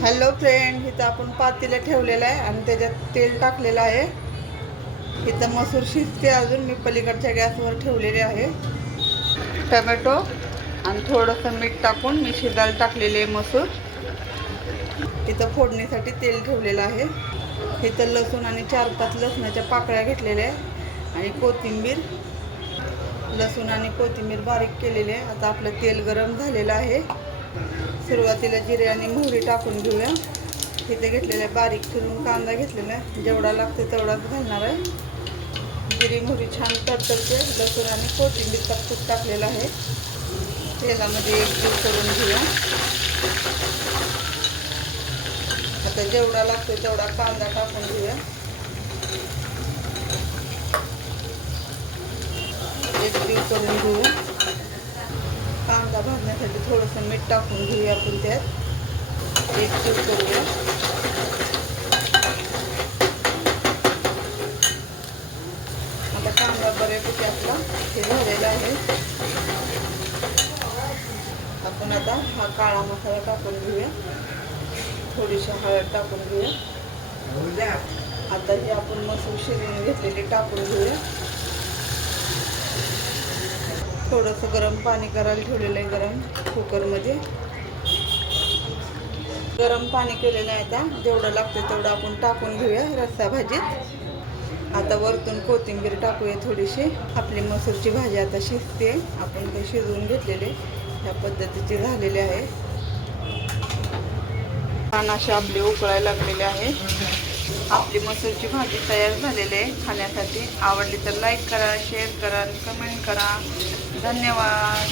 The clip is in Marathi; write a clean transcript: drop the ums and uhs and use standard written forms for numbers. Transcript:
हॅलो फ्रेंड, इथं आपण पातेलं ठेवलेलं आहे आणि त्याच्यात तेल टाकलेलं आहे. इथं मसूर शिजते अजून. मी पलीकडच्या गॅसवर ठेवलेले आहे. टमॅटो आणि थोडंसं मीठ टाकून मी शिजायला टाकलेले आहे मसूर. इथं फोडणीसाठी तेल ठेवलेलं आहे. इथं लसूण आणि 4-5 लसणाच्या पाकळ्या घेतलेल्या आहे आणि कोथिंबीर. लसूण आणि कोथिंबीर बारीक केलेली आहे. आता आपलं तेल गरम झालेलं आहे. सुरुवातीला जिरे आणि मोहरी टाकून घेऊया. इथे घेतलेला आहे बारीक चिरून कांदा घेतलेला आहे. जेवढा लागते तेवढाच घालणार आहे. जिरी मोहरी छान तडतडते. लसूण आणि कोथिंबीरचा कूट टाकलेला आहे. तेलामध्ये एकजीव करून घेऊया. आता जेवढा लागतो तेवढा कांदा टाकून घेऊया. एकजीव करून घेऊया. कांदा भाजण्यासाठी थोडंसं मीठ टाकून घेऊया. आपण त्यात एकजीव करूया. आता कांदा बऱ्यापैकी आपला हे झालेला आहे. आपण आता हा काळा मसाला टाकून घेऊया. थोडीशी हळद टाकून घेऊया. आता ही आपण मसूर शिजवून घेतलेली टाकून घेऊया. थोडंसं गरम पाणी करायला ठेवलेलं आहे गरम कुकरमध्ये. गरम पाणी केलेलं आहे. आता जेवढं लागतं तेवढं आपण टाकून घेऊया रस्सा भाजीत. आता वरतून कोथिंबीर टाकूया थोडीशी. आपली मसूरची भाजी आता शिजते. आपण ते शिजवून घेतलेले ह्या पद्धतीचे झालेले आहे. छान अशी आपली उकळायला लागलेली आहे. आपली मसूरची भाजी तयार झालेली आहे खाण्यासाठी. आवडली तर लाईक करा, शेअर करा आणि कमेंट करा. धन्यवाद.